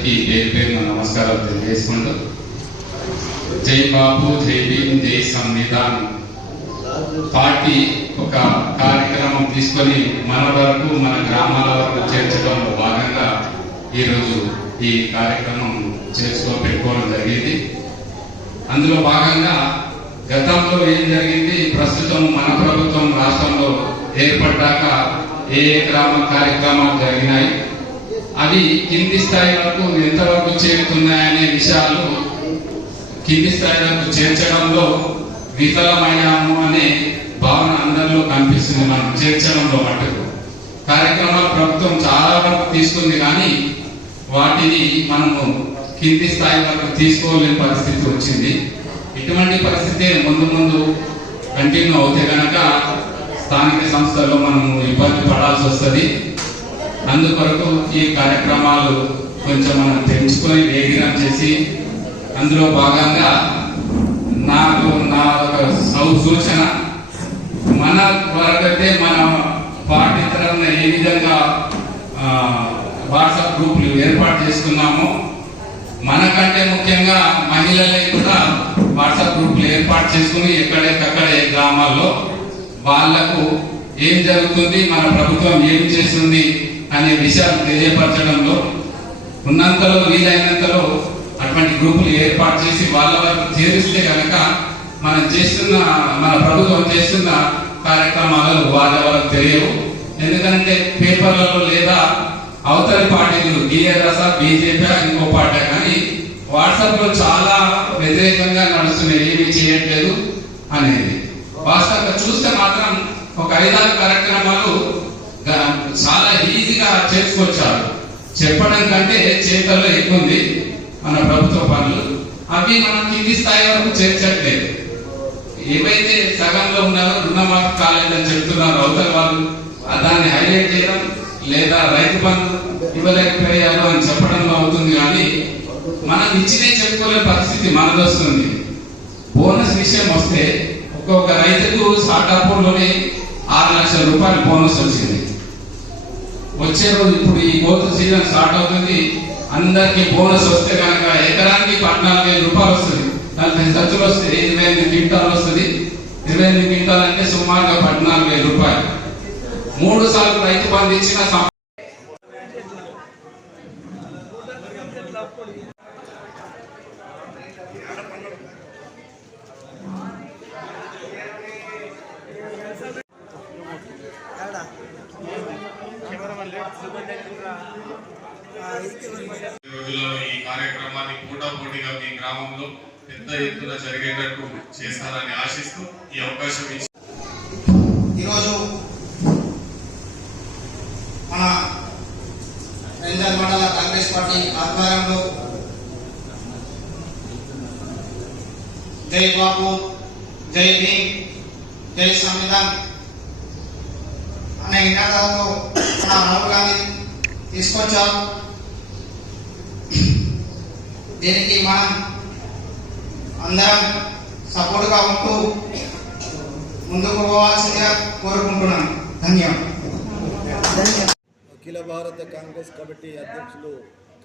అందరికీ పేరు పేరున నమస్కారాలు తెలియజేసుకుంటూ జై బాపు, జై భీమ్, జై సంవిధాన్ పార్టీ ఒక కార్యక్రమం తీసుకొని మన వరకు, మన గ్రామాల వరకు చేర్చడంలో భాగంగా ఈరోజు ఈ కార్యక్రమం పెట్టుకోవడం జరిగింది. అందులో భాగంగా గతంలో ఏం జరిగింది, ప్రస్తుతం మన ప్రభుత్వం రాష్ట్రంలో ఏర్పడ్డాక ఏ గ్రామ కార్యక్రమాలు జరిగినాయి, అవి కింది స్థాయి వరకు ఎంతవరకు చేరుతున్నాయనే విషయాలు కింది స్థాయి వరకు చేర్చడంలో విఫలమయ్యాము అనే భావన అందరిలో కనిపిస్తుంది. మనం చేర్చడంలో మటుకు కార్యక్రమాలు ప్రభుత్వం చాలా వరకు తీసుకుంది, కానీ వాటిని మనము కింది స్థాయి వరకు తీసుకోలేని పరిస్థితి వచ్చింది. ఇటువంటి పరిస్థితి ముందు ముందు కంటిన్యూ అవుతే కనుక స్థానిక సంస్థల్లో మనము ఇబ్బంది పడాల్సి వస్తుంది. అందుకొరకు ఈ కార్యక్రమాలు కొంచెం మనం పెంచుకొని వేగిరం చేసి, అందులో భాగంగా నాకు నా ఒక సూచన, మన వరకైతే మన పార్టీ తరఫున ఏ విధంగా వాట్సాప్ గ్రూపులు ఏర్పాటు చేసుకున్నామో, మనకంటే ముఖ్యంగా మహిళలకి కూడా వాట్సాప్ గ్రూపులు ఏర్పాటు చేసుకుని ఎక్కడెక్కడే గ్రామాల్లో వాళ్లకు ఏం జరుగుతుంది, మన ప్రభుత్వం ఏం చేస్తుంది అనే విషయాలు తెలియపరచడంలో ఉన్నంతలో వీలైనంతలో అటువంటి గ్రూపులు ఏర్పాటు చేసి వాళ్ళ వరకు చేరిస్తే కనుక మన ప్రభుత్వం చేస్తున్న కార్యక్రమాలు వాళ్ళ వరకు తెలియవు. ఎందుకంటే పేపర్లలో లేదా అవతలి పార్టీలు టీఆర్ఎస్, బీజేపీ, ఇంకో పార్టీ కానీ వాట్సాప్ లో చాలా వ్యతిరేకంగా నడుస్తున్నాయి, ఏమి చేయట్లేదు అనేది. వాస్తవంగా చూస్తే మాత్రం ఒక 5-6 కార్యక్రమాలు చాలా ఈజీగా చేసుకొచ్చారు. చెప్పడం కంటే చేతల్లో ఎక్కువ ఉంది మన ప్రభుత్వ పనులు. అవి మనం కింది స్థాయి వరకు చేర్చట్లేదు. ఏవైతే సగంలో ఉన్నారో రుణమాఫీ కాలేదని చెప్తున్నారు అవతల వాళ్ళు, దాన్ని హైలైట్ చేయడం లేదా రైతు బంధు ఇవ్వలేకపోయారు అని చెప్పడంలో అవుతుంది, కానీ మనం ఇచ్చినే చెప్పుకోలేని పరిస్థితి మనది వస్తుంది. బోనస్ విషయం వస్తే ఒక్కొక్క రైతుకు సాటాపూర్లోనే 6 లక్షల రూపాయలు బోనస్ వచ్చింది. వచ్చే రోజు ఇప్పుడు ఈ కోత సీజన్ స్టార్ట్ అవుతుంది, అందరికి బోనస్ వస్తే కనుక ఎకరానికి 14,000 రూపాయలు వస్తుంది. 40 ఖర్చులు వస్తే 28 క్వింటాలు వస్తుంది. 28 క్వింటాలు అంటే సుమారుగా 14,000 రూపాయలు. 3 సార్లు రైతు బంధు ఇచ్చిన ఈ కార్యక్రమాన్ని పోటాపోటీగా మీ గ్రామంలో పెద్ద ఎత్తున జరిగేటట్టు చేస్తారని ఆశిస్తూ ఈ అవకాశం ఇచ్చి ఈరోజు మన రెంజల్ మండల కాంగ్రెస్ పార్టీ ఆధ్వర్యంలో జై బాపు, జై భీమ్, జై సంవిధాన్ అనే నినాదాలతో మన రాహుల్ గాంధీ తీసుకొచ్చాం. దీనికి మనం అందరం సపోర్ట్గా ఉంటూ ముందుకు పోవాల్సిందిగా కోరుకుంటున్నాను. ధన్యవాదాలు. అఖిల భారత కాంగ్రెస్ కమిటీ అధ్యక్షులు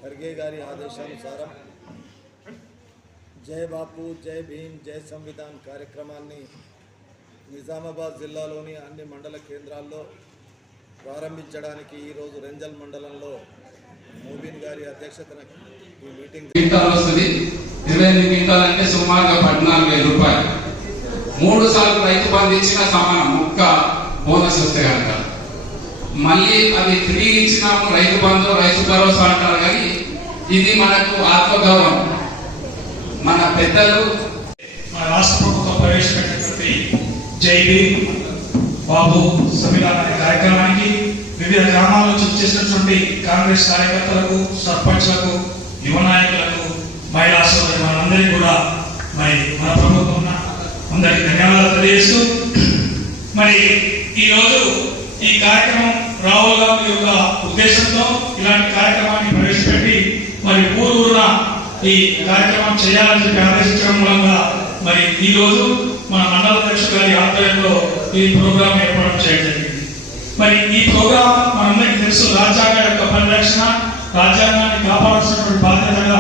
ఖర్గే గారి ఆదేశానుసారం జై బాపు, జై భీమ్, జై సంవిధాన్ కార్యక్రమాన్ని నిజామాబాద్ జిల్లాలోని అన్ని మండల కేంద్రాల్లో ప్రారంభించడానికి ఈరోజు రెంజల్ మండలంలో మోబిన్ గారి అధ్యక్షతన ఈ మీటింగ్ వస్తుంది. 28 క్వింటాలు అంటే సుమారుగా 14,000 రూపాయలు. 3 సార్లు రైతు బంధు ఇచ్చిన సమానం ఒక్క బోనస్ వస్తే కనుక. మళ్ళీ అవి ఫ్రీ ఇచ్చినాము, రైతు బంధు, రైతు భరోసా అంటారు, కానీ ఇది మనకు ఆత్మగౌరవం. మన పెద్దలు మన రాష్ట్ర ప్రభుత్వం ప్రవేశపెట్టినటువంటి జై భీమ్, బాబు, సంవిధాన్ అనే కార్యక్రమానికి వివిధ గ్రామాల్లో చేసినటువంటి కాంగ్రెస్ కార్యకర్తలకు, సర్పంచ్లకు, యువ నాయకులకు, మహిళా సోదరి మనందరికీ కూడా మరి మన ప్రభుత్వం అందరికీ ధన్యవాదాలు తెలియజేస్తూ, మరి ఈరోజు ఈ కార్యక్రమం రాహుల్ గాంధీ యొక్క ఉద్దేశంతో ఇలాంటి కార్యక్రమాన్ని ప్రవేశపెట్టి మరి ఊరూరున ఈ కార్యక్రమం చేయాలని చెప్పి ఆదేశించడం మూలంగా మరి ఈ రోజు మన మండల అధ్యక్షుడు గారి ఆధ్వర్యంలో ఈ ప్రోగ్రాం ఏర్పాటు చేయడం జరిగింది. మరి ఈ ప్రోగ్రాం మనందరికీ తెలుసు, రాజ్యాంగ యొక్క పరిరక్షణ, రాజ్యాంగాన్ని కాపాడాల్సినటువంటి బాధ్యతగా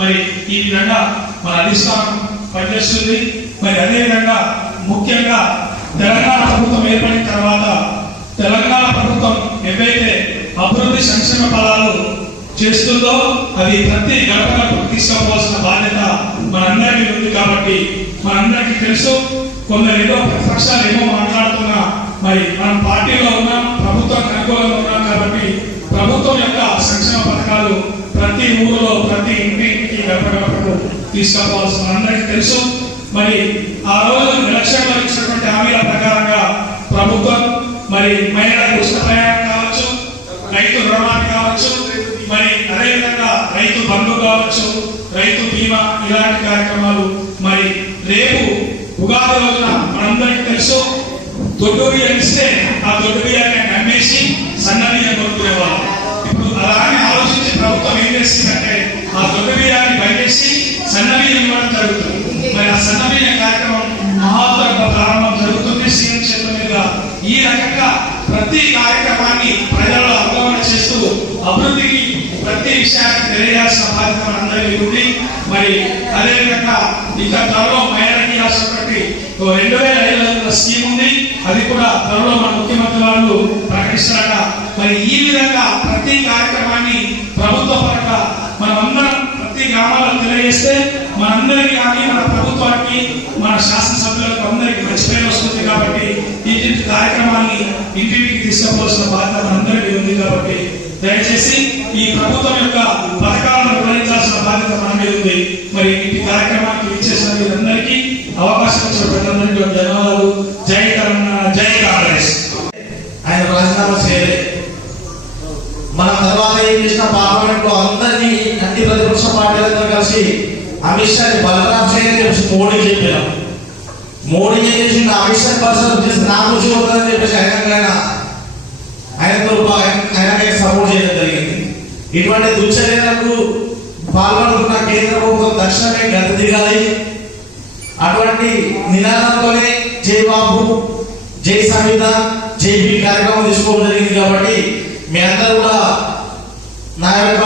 మరి ఈ విధంగా మన అధిష్టానం పనిచేస్తుంది. మరి అదేవిధంగా ముఖ్యంగా తెలంగాణ ప్రభుత్వం ఏర్పడిన తర్వాత తెలంగాణ ప్రభుత్వం ఏవైతే అభివృద్ధి సంక్షేమ ఫలాలు చేస్తుందో అది ప్రతి గడప గడపకు తీసుకోవాల్సిన బాధ్యత మనందరికీ ఉంది. కాబట్టి మనందరికీ తెలుసు, కొందరు ఏదో ప్రతిపక్షాలు ఏమో మాట్లాడుతున్నా మరి మనం పార్టీలో ఉన్నాం, ప్రభుత్వానికి అనుకూలంగా ఉన్నాం. కాబట్టి ప్రభుత్వం యొక్క సంక్షేమ పథకాలు ప్రతి ఊరిలో ప్రతి ఇంటికి గడప గడపకు తీసుకోవాల్సిన అందరికీ తెలుసు. మరి ఆ రోజు ఎలక్షన్లో ఇచ్చినటువంటి హామీల ప్రకారంగా ప్రభుత్వం మరి మహిళలకు ఉచిత ప్రయాణం కావచ్చు, రైతు రుణమాఫీ కావచ్చు, మరి అదేవిధంగా రైతు బంధు కావచ్చు, రైతు బీమా ఇలాంటి కార్యక్రమాలు. మరి రేపు ఉగాది రోజున మనందరికీ తెలుసు, దొడ్డు బియ్యం ఇస్తే ఆ దొడ్డు బియ్యాన్ని అమ్మేసి సన్న బియ్యం కొనుక్కునేవాళ్ళు. ఇప్పుడు అలానే ఆలోచించి ప్రభుత్వం ఏం చేస్తుందంటే ఆ దొడ్డు బియ్యాన్ని పనిచేసి సన్న బియ్యం ఇవ్వడం జరుగుతుంది. మరి ఆ సన్న బియ్యం కార్యక్రమం మహోత్తర ప్రారంభం జరుగుతుంది సీఎం చేతుల మీద. ఈ రకంగా ప్రతి కార్యక్రమాన్ని ప్రజల్లో అవగాహన చేస్తూ అభివృద్ధికి ప్రతి విషయాన్ని తెలియజేయాల్సిన బాధ్యత మనందరికీ ఉంది. మరి అదేవిధంగా ఇంకా త్వరలో మహిళలకి రాసినటువంటి 2005 స్కీమ్ ఉంది, అది కూడా త్వరలో మన ముఖ్యమంత్రి వాళ్ళు ప్రకటిస్తారట. మరి ఈ విధంగా ప్రతి కార్యక్రమాన్ని ప్రభుత్వ పరంగా మనమందరం ప్రతి గ్రామాలకు తెలియజేస్తే మనందరికీ కానీ మన ప్రభుత్వానికి మన శాసనసభ్యులకు అందరికీ మంచి పేరు వస్తుంది. కాబట్టి ఈ కార్యక్రమాన్ని ఇంటికి తీసుకుపోవాల్సిన బాధ్యత మనందరికీ ఉంది. కాబట్టి దయచేసి ఈ ప్రభుత్వం యొక్క పథకాలను వివరించాల్సిన బాధ్యత మన మీద ఉంది. మరి ఈ కార్యక్రమానికి ఇచ్చేసిన వీరందరికీ అవకాశం ఇచ్చిన ప్రజలందరికీ ధన్యవాదాలు. జై తెలంగాణ, జై కాంగ్రెస్. ఆయన రాజీనామా చేయలే. మన తర్వాత ఏం చేసిన పార్లమెంట్ లో అందరినీ అన్ని ప్రతిపక్ష పార్టీలతో కలిసి అమిత్ షాని బలరాం చేయని చెప్పేసి మోడీ చెప్పారు. మోడీ ఏం చేసింది, అమిత్ షాని పరిస్థితి చేసి నాకు చూడదని చెప్పేసి ఆయనకి సపోర్ట్ చేయడం జరిగింది. ఇటువంటి దుశ్చర్యలకు పాల్గొనుకున్న కేంద్ర ప్రభుత్వం తక్షణమే గత దిగాలి. అటువంటి నినాదంతోనే జై బాబు, జై సంవిధాన్, జై బీ కార్యక్రమం తీసుకోవడం జరిగింది. కాబట్టి మీ అందరూ కూడా నా యొక్క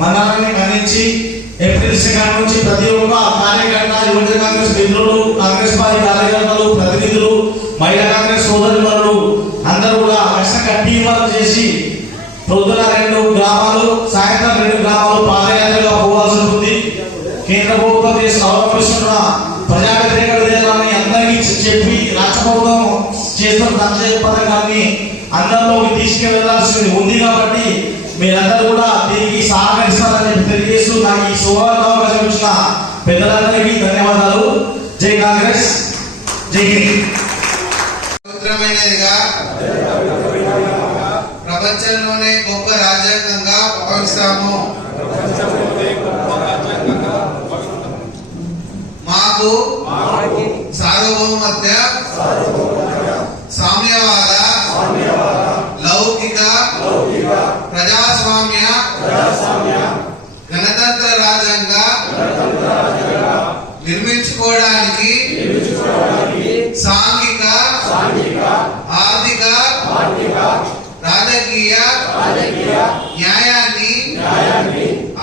మన్నాన్ని మన్నించి ఏప్రిల్ 2 నుంచి ప్రతి ఒక్క కార్యకర్త, యువజన కాంగ్రెస్ మిత్రులు, కాంగ్రెస్ పార్టీ కార్యకర్తలు, ప్రతినిధులు, మహిళా కాంగ్రెస్ సోదరులు అందరూ కూడా కష్టంగా టీం వర్క్ చేసి పొద్దున 2 గ్రామాలు, సాయంత్రం 2 గ్రామాలు పాదయాత్రగా పోవాల్సి ఉంటుంది. కేంద్ర ప్రభుత్వం అవలంబిస్తున్న ప్రజా వ్యతిరేక విధానాన్ని అందరికీ చెప్పి రాష్ట్ర ప్రభుత్వం చేస్తున్న సంక్షేమ పథకాన్ని అందరిలోకి తీసుకువెళ్లాల్సి ఉంది. కాబట్టి మీరందరూ కూడా దీనికి సహకరిస్తారని చెప్పి తెలియజేస్తూ నాకు ఈ అవకాశం ఇచ్చిన పెద్దలందరికీ ధన్యవాదాలు. జై కాంగ్రెస్, జై హింద్. పవిత్రమైనదిగా ప్రపంచంలోనే గొప్ప రాజ్యాంగంగా భావిస్తాము. మాకు సార్వభౌమత్య, సామ్యవాద, లౌకిక, ప్రజాస్వామ్య, గణతంత్ర రాజ్యంగా నిర్మించుకోవడానికి సాంఘిక, ఆర్థిక, రాజకీయ న్యాయాన్ని,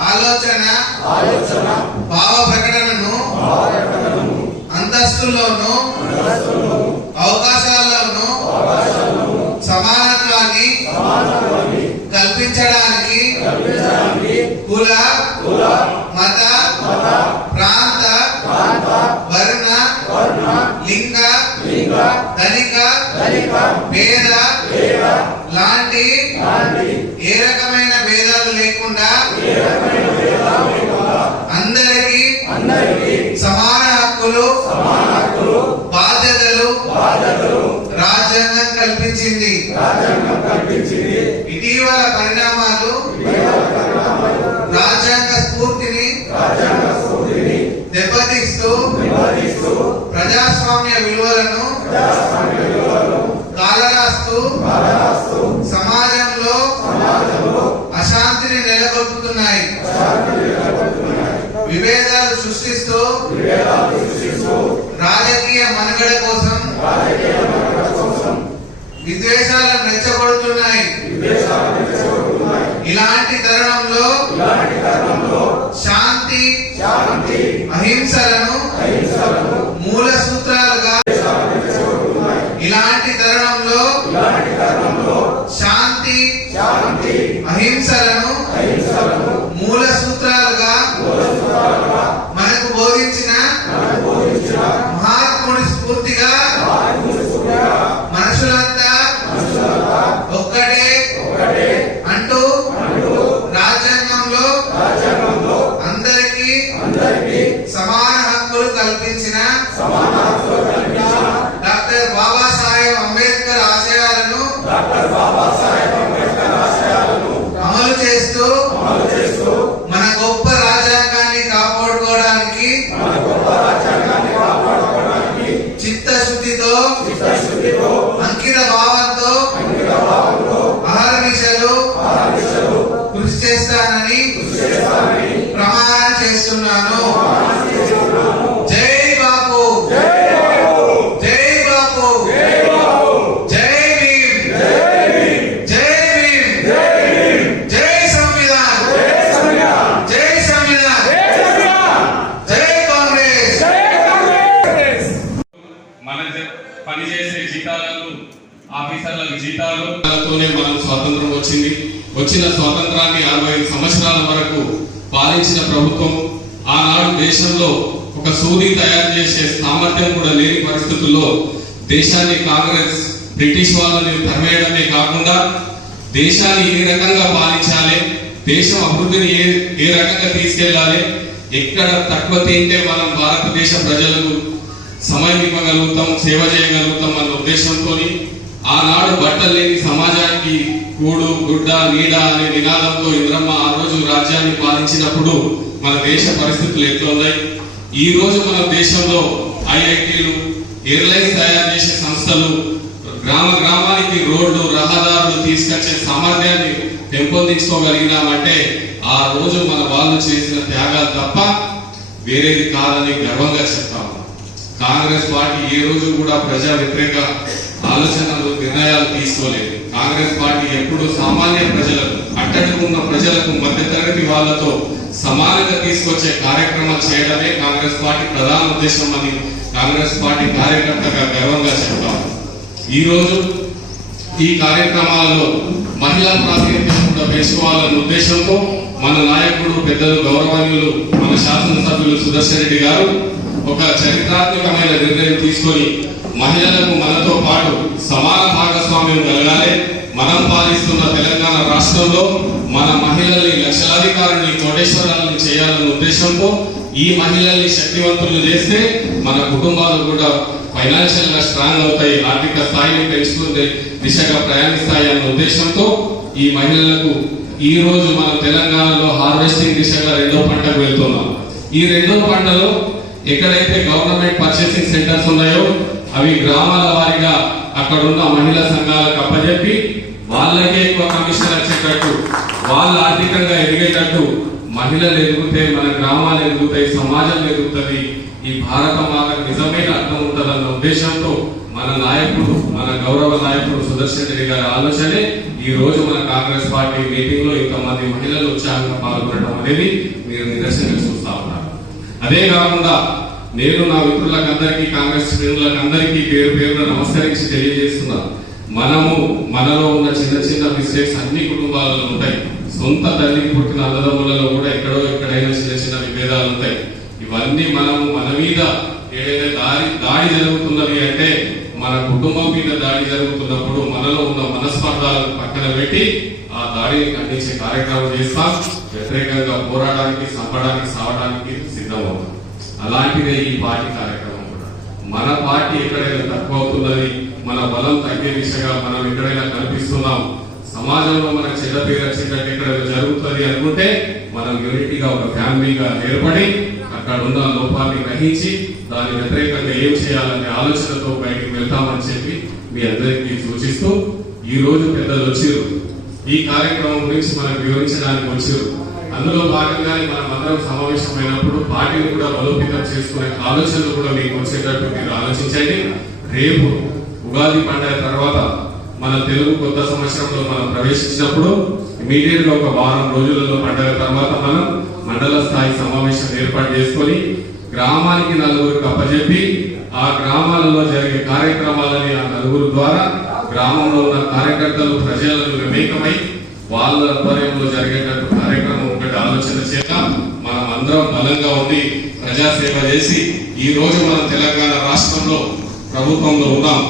ఆలోచన, భావ ప్రకటనను అంతస్తుల్లోనూ అవకాశాల్లోనూ సమానత్వాన్ని కల్పించడానికి కుల, మత, ప్రాంత, వర్ణ, లింగ, ధనిక, పేద లాంటి ఏ రకమైన భేదాలు లేకుండా అందరికీ సమాన హక్కులు, బాధ్యతలు రాజ్యాంగం కల్పించింది. ఇటీవల పరిణామాలు రాజ్యాంగ స్ఫూర్తిని దెబ్బతీస్తూ ప్రజాస్వామ్య విలువలను కాలరాస్తూ సమాజంలో అశాంతిని నెలకొల్పుతున్నాయి. విభేదాలు సృష్టిస్తూ రాజకీయ మనుగడ కోసం విద్వేషాలను రెచ్చగొడుతున్నాయి. ఇలాంటి ఇలాంటి తరుణంలో శాంతి అహింసలను మూల సూత్రాలుగా ఇలాంటి తరుణంలో శాంతి అహింసలను మూల సూత్రాలుగా మనకు బోధించిన మహాత్ముడి స్ఫూర్తిగా మనుషులంతా ఒక్కటే అంటూ రాజ్యాంగంలో అందరికీ సమాన హక్కులు కల్పించిన డాక్టర్ బాబాసాహెబ్ అంబేద్కర్ ఆశయాలను అమలు చేస్తూ మన గొప్ప రాజ్యాంగాన్ని కాపాడుకోవడానికి చిత్తశుద్ధితో అంకిత భావంతో అహర్నిశలు కృషి చేస్తానని ప్రమాణం చేస్తున్నాను. జై బాపు, జై బాపు, జై భీమ్, జై భీమ్, జై సంవిధాన్, జై సంవిధాన్, జై కాంగ్రెస్. మన పనిచేసే జీతాలను ఆఫీసర్లకు జీతాలతోనే మనం స్వాతంత్రం వచ్చిన స్వాతంత్రాన్ని 65 సంవత్సరాల వరకు పాలించిన ప్రభుత్వం ఆనాడు దేశంలో ఒక సూది తయారు చేసే సామర్థ్యం కూడా లేని పరిస్థితుల్లో దేశాన్ని కాంగ్రెస్ బ్రిటిష్ వాళ్ళని తరిమేయడమే కాకుండా దేశాన్ని ఏ రకంగా పాలించాలి, దేశం అభివృద్ధిని ఏ రకంగా తీసుకెళ్లాలి, ఎక్కడ తక్కువ తింటే మనం భారతదేశ ప్రజలకు సమయం ఇవ్వగలుగుతాం, సేవ చేయగలుగుతాం అన్న ఉద్దేశంతో ఆనాడు బట్టలు లేని సమాజానికి కూడు గుడ్డ నీడ అనే నినాదంతో ఇంద్రమ్మ ఆ రోజు రాజ్యాన్ని పాలించినప్పుడు మన దేశ పరిస్థితులు ఎట్లున్నాయి. ఈ రోజు మన దేశంలో ఐఐటీలు, ఎయిర్లైన్స్ తయారు చేసే సంస్థలు, గ్రామానికి రోడ్లు రహదారులు తీసుకొచ్చే సామర్థ్యాన్ని పెంపొందించుకోగలిగినామంటే ఆ రోజు మన వాళ్ళు చేసిన త్యాగాలు తప్ప వేరేది కాదని గర్వంగా చెప్తాము. కాంగ్రెస్ పార్టీ ఏ రోజు కూడా ప్రజా వ్యతిరేక ఆలోచనలు నిర్ణయాలు తీసుకోలేదు. కాంగ్రెస్ పార్టీ ఎప్పుడు సామాన్య ప్రజలకు, అట్టడుగున్న ప్రజలకు, మధ్యతరగతి వాళ్ళతో సమానంగా తీసుకొచ్చే కార్యక్రమాలు చేయడమే కాంగ్రెస్ పార్టీ ప్రధాన ఉద్దేశం అని కాంగ్రెస్ పార్టీ కార్యకర్తగా గర్వంగా చెప్తాము. ఈ రోజు ఈ కార్యక్రమాలలో మహిళా ప్రాతినిధ్యం కూడా పెంచుకోవాలన్న ఉద్దేశంతో మన నాయకుడు పెద్దలు గౌరవనీయులు మన శాసనసభ్యులు సుదర్శన్ రెడ్డి గారు ఒక చరిత్రాత్మకమైన నిర్ణయం తీసుకొని మహిళలకు మనతో పాటు సమాన భాగస్వామ్యం కలగాలి. మనం పాలిస్తున్న తెలంగాణ రాష్ట్రంలో మన మహిళల్ని లక్షలాధికారుల్ని కోటేశ్వరాలను చేయాలన్న ఉద్దేశంతో ఈ మహిళల్ని శక్తివంతులు చేస్తే మన కుటుంబాలు కూడా ఫైనాన్షియల్ గా స్ట్రాంగ్ అవుతాయి, ఆర్థిక స్థాయిని పెంచుకునే దిశగా ప్రయాణిస్తాయి అన్న ఉద్దేశంతో ఈ మహిళలకు ఈ రోజు మనం తెలంగాణలో హార్వెస్టింగ్ దిశగా 2వ పంటకు వెళ్తున్నాం. ఈ 2వ పంటలో ఎక్కడైతే గవర్నమెంట్ పర్చేసింగ్ సెంటర్స్ ఉన్నాయో అవి గ్రామాల వారీగా అక్కడ ఉన్న మహిళా సంఘాలకు అప్పచెప్పి వాళ్ళకే ఎక్కువ కమిషన్ వచ్చేటట్టు, వాళ్ళు ఆర్థికంగా ఎదిగేటట్టు, మహిళలు ఎదుగుతే మన గ్రామాలు ఎదుగుతాయి, సమాజం ఎదుగుతుంది, ఈ భారత మాతకు నిజమైన అర్థం ఉంటుందన్న ఉద్దేశంతో మన నాయకుడు, మన గౌరవ నాయకుడు సుదర్శన్ రెడ్డి గారి ఆలోచనే ఈ రోజు మన కాంగ్రెస్ పార్టీ మీటింగ్ లో ఇంతమంది మహిళలు ఉత్సాహంగా పాల్గొనడం అనేది మీరు నిదర్శనంగా చూస్తా ఉన్నారు. అదే కాకుండా నేను నా మిత్రులకు అందరికీ, కాంగ్రెస్ శ్రేణులకు అందరికీ పేరు పేరున నమస్కరించి తెలియజేస్తున్నా. మనలో ఉన్న చిన్న మిస్టేక్స్ అన్ని కుటుంబాలలో ఉంటాయి. సొంత తల్లికి పుట్టిన అన్నదమ్ములలో కూడా ఎక్కడైనా చిన్న విభేదాలు ఉంటాయి. ఇవన్నీ మన మీద ఏదైతే దాడి జరుగుతున్నది అంటే మన కుటుంబం మీద దాడి జరుగుతున్నప్పుడు మనలో ఉన్న మనస్పర్ధాలను పక్కన పెట్టి ఆ దాడిని ఖండించే కార్యక్రమం చేస్తాం. వ్యతిరేకంగా పోరాడడానికి, చంపడానికి, సావడానికి సిద్ధమవుతాం. అలాంటిదే ఈ పార్టీ కార్యక్రమం కూడా. మన పార్టీ ఎక్కడైనా తక్కువ అవుతున్నది, మన బలం తగ్గే దిశగా మనం ఎక్కడైనా కల్పిస్తున్నాం, సమాజంలో మనకు చెడ్డ పేరు వచ్చేటట్టు ఎక్కడైనా జరుగుతుంది అనుకుంటే మనం యూనిటీగా ఒక ఫ్యామిలీగా ఏర్పడి అక్కడ ఉన్న లోపాన్ని గ్రహించి దాని వ్యతిరేకంగా ఏం చేయాలనే ఆలోచనతో బయటికి వెళ్తామని చెప్పి మీ అందరికీ సూచిస్తూ ఈ రోజు పెద్దలు వచ్చారు, ఈ కార్యక్రమం గురించి మనకు వివరించడానికి వచ్చారు. అందులో భాగంగానే మనం అందరం సమావేశమైనప్పుడు పార్టీని కూడా బలోపేతం చేసుకునే ఆలోచనలు కూడా మీకు వచ్చేటట్టు మీరు ఆలోచించండి. రేపు ఉగాది పండుగ తర్వాత మన తెలుగు కొత్త సంవత్సరంలో మనం ప్రవేశించినప్పుడు ఇమీడియట్ గా ఒక వారం రోజులలో పండుగ తర్వాత మనం మండల స్థాయి సమావేశం ఏర్పాటు చేసుకొని గ్రామానికి నలుగురికి అప్పచెప్పి ఆ గ్రామాలలో జరిగే కార్యక్రమాలని ఆ నలుగురు ద్వారా గ్రామంలో ఉన్న కార్యకర్తలు ప్రజలను వివేకమై వాళ్ళ ఆధ్వర్యంలో జరిగేటట్టు కార్యక్రమం ఒకటి ఆలోచన చేత మనం అందరం బలంగా ఉండి ప్రజాసేవ చేసి ఈ రోజు మనం తెలంగాణ రాష్ట్రంలో ప్రభుత్వంలో ఉన్నాం.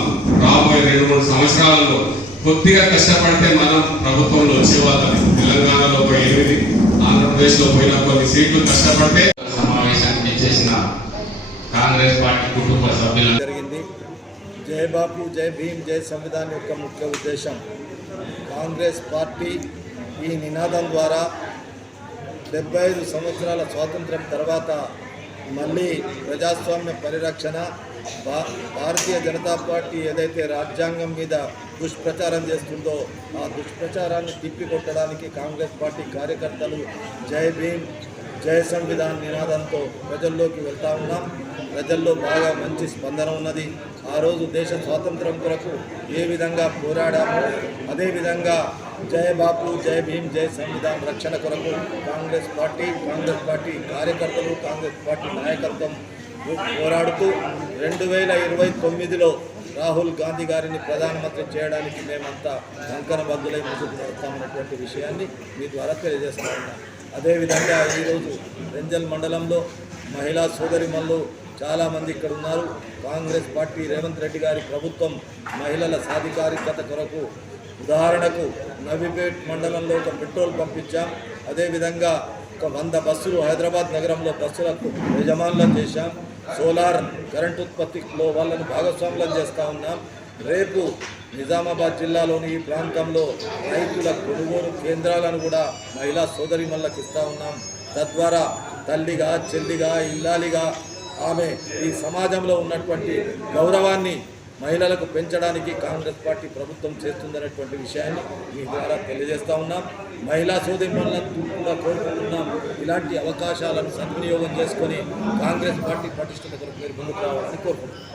రాబోయే 2-3 సంవత్సరాలలో కొద్దిగా కష్టపడితే మనం ప్రభుత్వంలో వచ్చేవాళ్ళని. తెలంగాణలో ఒక 8, ఆంధ్రప్రదేశ్ లో పోయిన కొన్ని సీట్లు కష్టపడితే సమావేశానికి చేసిన కాంగ్రెస్ పార్టీ కుటుంబ సభ్యులు జరిగింది. జై బాపు, జై భీమ్, జై సంవిధాన్ యొక్క ముఖ్య ఉద్దేశం కాంగ్రెస్ పార్టీ ఈ నినాదం ద్వారా 75 సంవత్సరాల స్వాతంత్రం తర్వాత మళ్ళీ ప్రజాస్వామ్య పరిరక్షణ, భారతీయ జనతా పార్టీ ఏదైతే రాజ్యాంగం మీద దుష్ప్రచారం చేస్తుందో ఆ దుష్ప్రచారాన్ని తిప్పికొట్టడానికి కాంగ్రెస్ పార్టీ కార్యకర్తలు జై భీమ్, జై సంవిధాన్ నినాదంతో ప్రజల్లోకి వెళ్తా ఉన్నాం. ప్రజల్లో బాగా మంచి స్పందన ఉన్నది. ఆ రోజు దేశ స్వాతంత్రం కొరకు ఏ విధంగా పోరాడామో అదేవిధంగా జై బాపు, జై భీమ్, జై సంవిధాన్ రక్షణ కొరకు కాంగ్రెస్ పార్టీ కార్యకర్తలు, కాంగ్రెస్ పార్టీ నాయకత్వం పోరాడుతూ 2029లో రాహుల్ గాంధీ గారిని ప్రధానమంత్రి చేయడానికి మేమంతా కంకణబద్ధులై ముందుకు నడుస్తామన్నటువంటి విషయాన్ని మీ ద్వారా తెలియజేస్తా ఉన్నాం. అదేవిధంగా ఈరోజు రెంజల్ మండలంలో మహిళా సోదరిమణులు చాలామంది ఇక్కడ ఉన్నారు. కాంగ్రెస్ పార్టీ రేవంత్ రెడ్డి గారి ప్రభుత్వం మహిళల సాధికారికత కొరకు ఉదాహరణకు నవీపేట్ మండలంలో ఒక పెట్రోల్ పంపించాం. అదేవిధంగా ఒక 100 బస్సులు హైదరాబాద్ నగరంలో బస్సులకు యజమానులను చేశాం. సోలార్ కరెంట్ ఉత్పత్తిలో వాళ్ళను భాగస్వాములను చేస్తూ ఉన్నాం. రేపు నిజామాబాద్ జిల్లాలోని ఈ ప్రాంతంలో రైతుల కొనుగోలు కేంద్రాలను కూడా మహిళా సోదరిమణులకు ఇస్తూ ఉన్నాం. తద్వారా తల్లిగా, చెల్లిగా, ఇల్లాలిగా ఆమె ఈ సమాజంలో ఉన్నటువంటి గౌరవాన్ని మహిళలకు పెంచడానికి కాంగ్రెస్ పార్టీ ప్రభుత్వం చేస్తుందనేటువంటి విషయాన్ని మీ ద్వారా తెలియజేస్తూ ఉన్నాం. మహిళా సోదరిమణులను కూడా కోరుకుంటున్నాం, ఇలాంటి అవకాశాలను సద్వినియోగం చేసుకొని కాంగ్రెస్ పార్టీ పటిష్టత కొరకు మీరు ముందుకు రావాలని కోరుకుంటున్నాం.